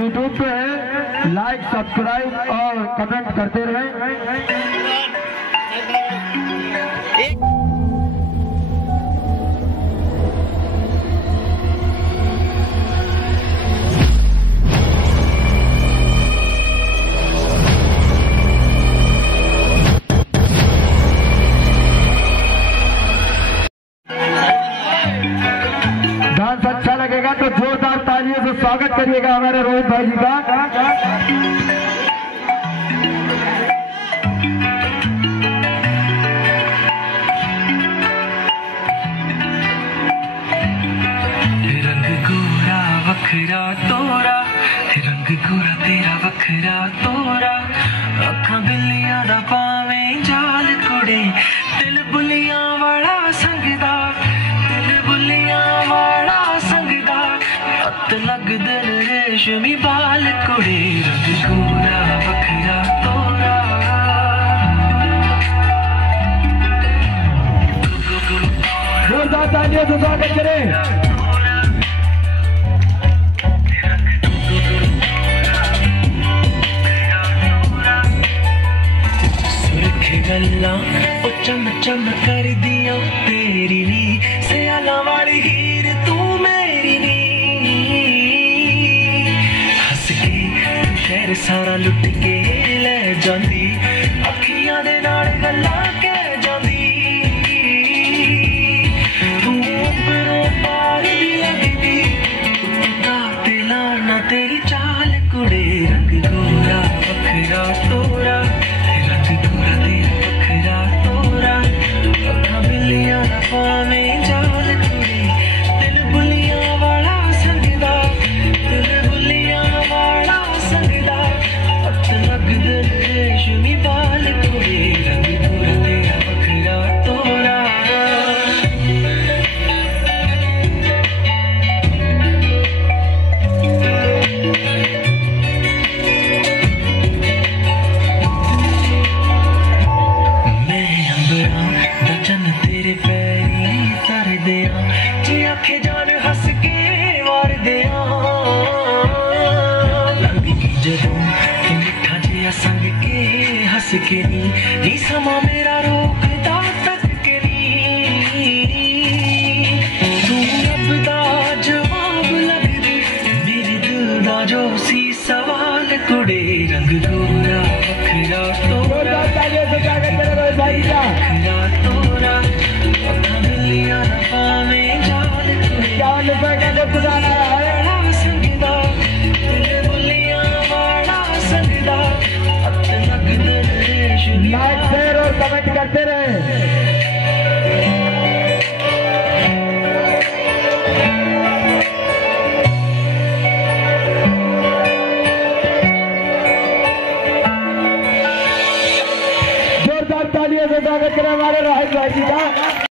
YouTube पे है, like subscribe और कमेंट करते रहें। डांस अच्छा लगेगा तो जोरदार तालियों से स्वागत करिएगा हमारे रोहित भाई जी का। रंग गोरा वखरा तोरा, रंग गोरा तेरा वखरा तोरा, अखां बिल्लियां दा पावे जाल कुड़े, दिल बुलियां वाला संगदा, दिल बुलियां वाला संगदा, अत लग दिल रेशमी बाल कुड़े, रंग गोरा वखरा तोरा। जोरदार तालियों से स्वागत करें। गल्ला ओ चम चम कर दिया तेरी नी, सियाला वाली हीर तू मेरी नी, हस के तू शहर सारा लुट के ले जांदी, अखियां दे नाल गल्ला कह जांदी, तू उपरों पार भी लगदी, तू दा दिला ना तेरी चाल कुड़े, रंग गोरा वखरा तोरा, रंग गोरा तेरा वखरा तोरा, अखां बिल्लियां दा पावे जाल कुड़े, दिल बुलियां वाला संगदा, दिल बुलियां वाला संगदा, अत लग दिल रेशमी बाल कुड़े, रंग गोरा तेरा वखरा तोरा। दचन तेरे पैरी तर दिया, जे आखे जान हस के वार दिया, लगदी जदों तू मिठा जिहा संग के हस के नी समा मेरा रोकदा तक के नी, तू रब दा जवाब लगदी, मेरे दिल दा जो सी सवाल कुड़े, रंग गोरा वखरा तोरा, तोरा अखां बिल्लियां दा पावे जाल कुड़े, संगदा, दिल बुलियां वाला संगदा, अत लग दिल रेशमी। लाइक शेयर और कमेंट करते रहे। जोरदार तालियों से स्वागत करें हमारे रोहित भाई जी का।